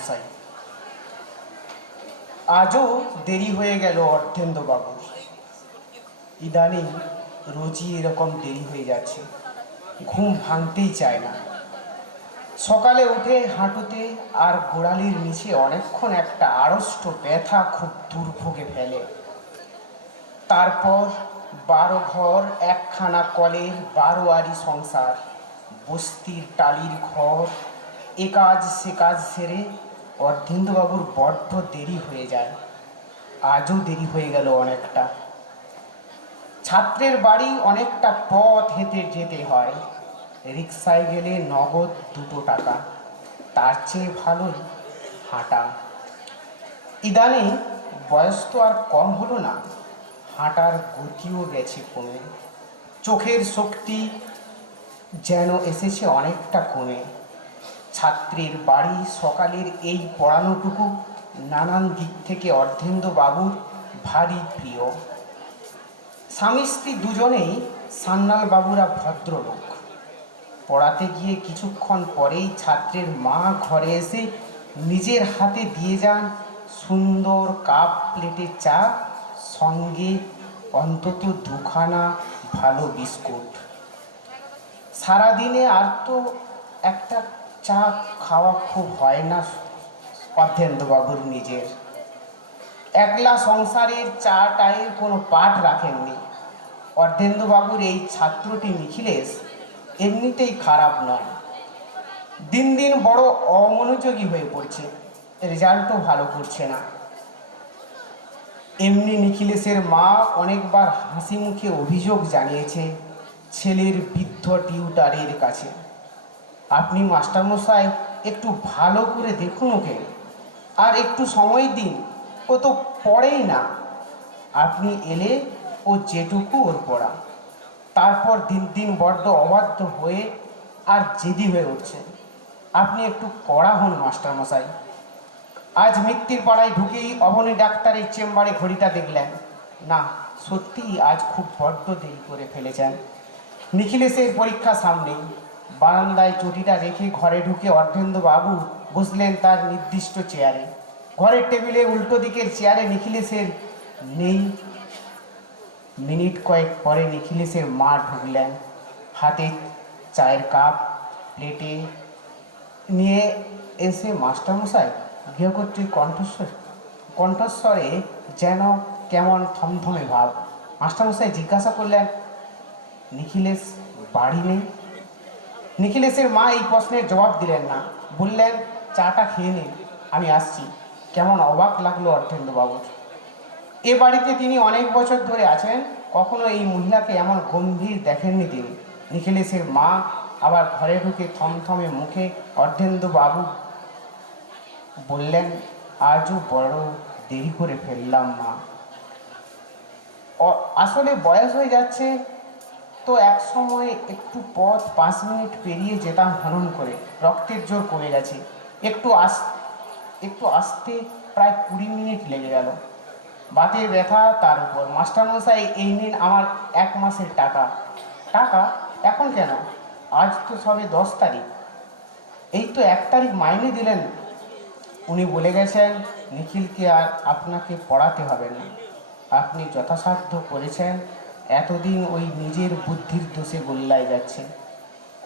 মাস্টারমশাই। আজও দেরি হয়ে গেল অর্ধেন্দ্রবাবুর। ইদানিং রোজই এরকম দেরি হয়ে যাচ্ছে, ঘুম ভাঙতেই চায় না। সকালে উঠে হাঁটুতে আর গোড়ালির নিচে অনেকক্ষণ একটা আড়ষ্ট ব্যথা খুব দুর্ভোগে ফেলে। তারপর 12 ঘর একখানা কলের 12 আরি সংসার, বস্তির টালির ঘর, এ কাজ সে কাজ সেরে অর্ধেন্দ্রবাবুর বড্ড দেরি হয়ে যায়। আজও দেরি হয়ে গেল অনেকটা। ছাত্রের বাড়ি অনেকটা পথ হেঁটে যেতে হয়। রিক্সায় গেলে নগদ 2 টাকা, তার চেয়ে ভালোই হাঁটা। ইদানিং বয়স তো আর কম হলো না, হাঁটার গতিও গেছে কমে। চোখের শক্তি যেন এসেছে অনেকটা কমে। ছাত্রীর বাড়ি সকালের এই পড়ানোটুকু নানান দিক থেকে অর্ধেন্দ্রবাবুর ভারী প্রিয়। স্বামী স্ত্রী দুজনেই সান্যাল বাবুরা ভদ্রলোক। পড়াতে গিয়ে কিছুক্ষণ পরেই ছাত্রের মা ঘরে এসে নিজের হাতে দিয়ে যান সুন্দর কাপ প্লেটে চা, সঙ্গে অন্তত 2খানা ভালো বিস্কুট। সারাদিনে আর তো একটা চা খাওয়া খুব হয় না অর্ধেন্দ্রবাবুর নিজের। একলা সংসারের চাটায় কোনো পাঠ রাখেননি। অর্ধেন্দ্রবাবুর এই ছাত্রটি নিখিলেশ এমনিতেই খারাপ নয়, দিন দিন বড় অমনোযোগী হয়ে পড়ছে, রেজাল্টও ভালো করছে না। এমনি নিখিলেশের মা অনেকবার হাসি মুখে অভিযোগ জানিয়েছে ছেলের বৃদ্ধ টিউটারের কাছে, আপনি মাস্টারমশাই একটু ভালো করে দেখুন ওকে, আর একটু সময় দিন, ও তো পড়েই না। আপনি এলে ও যেটুকু ওর পড়া। তারপর দিন দিন বড্ড অবাধ্য হয়ে আর জেদি হয়ে উঠছে, আপনি একটু কড়া হন মাস্টারমশাই। আজ মিত্তির পাড়ায় ঢুকেই অবনী ডাক্তারের চেম্বারে ঘড়িটা দেখলেন, না সত্যিই আজ খুব বড্ড দেরি করে ফেলেছেন। নিখিলেশের পরীক্ষা সামনেই। বারান্দায় চটিটা রেখে ঘরে ঢুকে অর্ধেন্দ্রবাবু বসলেন তার নির্দিষ্ট চেয়ারে। ঘরের টেবিলে উল্টো দিকের চেয়ারে নিখিলেশের নেই। মিনিট কয়েক পরে নিখিলেশের মা ঢুকলেন, হাতে চায়ের কাপ প্লেটে নিয়ে এসে মাস্টারমশাই, গৃহকর্ত্রীর কণ্ঠস্বরে যেন কেমন থমথমে ভাব। মাস্টারমশাই জিজ্ঞাসা করলেন, নিখিলেশ বাড়ি নেই? নিখিলেশের মা এই প্রশ্নের জবাব দিলেন না, বললেন, চাটা খেয়ে নিন, আমি আসছি। কেমন অবাক লাগলো অর্ধেন্দ্রবাবুর। এ বাড়িতে তিনি অনেক বছর ধরে আছেন, কখনো এই মহিলাকে এমন গম্ভীর দেখেননি তিনি। নিখিলেশের মা আবার ঘরে ঢুকে থমথমে মুখে অর্ধেন্দ্রবাবু বললেন, আজও বড় দেরি করে ফেললাম মা। আসলে বয়স হয়ে যাচ্ছে তো, এক সময় একটু পথ 5 মিনিট পেরিয়ে যেতাম হনন করে, রক্তের জোর কমে গেছে। একটু আসতে প্রায় 20 মিনিট লেগে গেল। বাতের ব্যথা তার উপর। মাস্টারমশাই, এই নিন আমার 1 মাসের টাকা। টাকা? এখন কেন? আজ তো সবে 10 তারিখ। এই তো 1 তারিখ মাইনে দিলেন। উনি বলে গেছেন নিখিলকে আর আপনাকে পড়াতে হবে না, আপনি যথাসাধ্য করেছেন। এতদিন ওই নিজের বুদ্ধির দোষে গোল্লায় যাচ্ছে।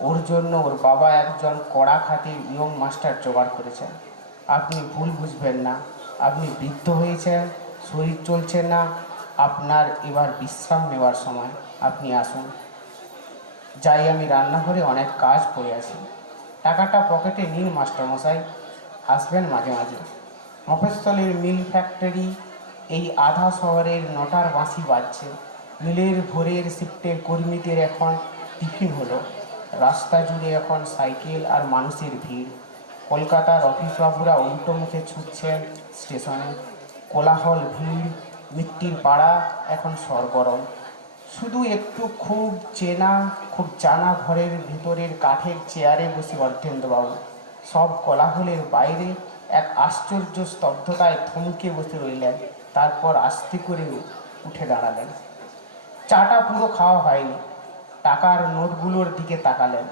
ওর জন্য ওর বাবা একজন কড়া খাতির ইয়ং মাস্টার জোগাড় করেছেন। আপনি ভুল বুঝবেন না, আপনি বৃদ্ধ হয়েছেন, শরীর চলছে না, আপনার এবার বিশ্রাম নেওয়ার সময়। আপনি আসুন। যাই, আমি রান্নাঘরে অনেক কাজ পড়ে আছি। টাকাটা পকেটে নিন মাস্টারমশাই, আসবেন মাঝে মাঝে। মফস্বলের মিল ফ্যাক্টরি এই আধা শহরের 9টার বাঁশি বাজছে। মিলের ভোরের শিফটের কর্মীদের এখন টিফিন হলো। রাস্তা জুড়ে এখন সাইকেল আর মানুষের ভিড়। কলকাতার অফিস বাবুরা উল্টো মুখে ছুটছেন স্টেশনে। কোলাহল, ভিড়, মিত্তির পাড়া এখন সরগরম। শুধু একটু খুব জানা ঘরের ভিতরের কাঠের চেয়ারে বসে অর্ধেন্দ্রবাবু। সব কোলাহলের বাইরে এক আশ্চর্য স্তব্ধতায় থমকে বসে রইলেন। তারপর আস্তে করে উঠে দাঁড়ালেন। চাটা পুরো খাওয়া হয়নি। টাকার নোটগুলোর দিকে তাকালেন,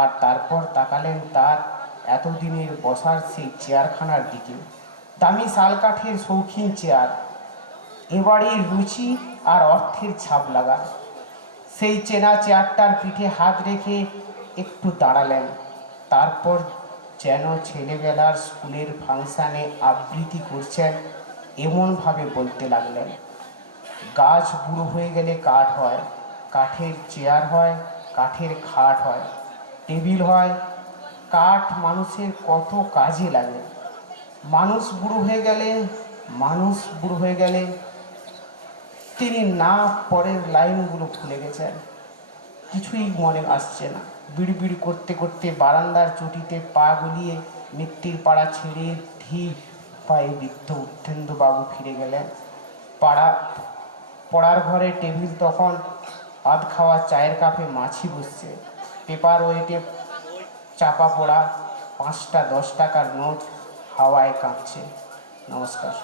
আর তারপর তাকালেন তার এতদিনের বসার সেই চেয়ারখানার দিকে। দামি শাল কাঠের শৌখিন চেয়ার, এবাড়ির রুচি আর অর্থের ছাপ লাগা। সেই চেনা চেয়ারটার পিঠে হাত রেখে একটু দাঁড়ালেন। তারপর যেন ছেলেবেলার স্কুলের ফাংশানে আবৃত্তি করছেন এমনভাবে বলতে লাগলেন, গাছ বুড়ো হয়ে গেলে কাঠ হয়, কাঠের চেয়ার হয়, কাঠের খাট হয়, টেবিল হয়। কাঠ মানুষের কত কাজে লাগে। মানুষ বুড়ো হয়ে গেলে, মানুষ বুড়ো হয়ে গেলে তিনি না পরের লাইনগুলো ভুলে গেছেন। কিছুই মনে আসছে না। বিড়বিড় করতে করতে বারান্দার চটিতে পা গলিয়ে মিত্তির পাড়া ছেড়ে ধীর পায়ে বৃদ্ধ উত্তেন্দ্রবাবু ফিরে গেলেন। পড়ার ঘরে টেবিল তখন আধ খাওয়া চায়ের কাপে মাছি বসছে। পেপার ওয়েটে চাপা পড়া 5টা 10 টাকার নোট হাওয়ায় কাঁপছে। নমস্কার।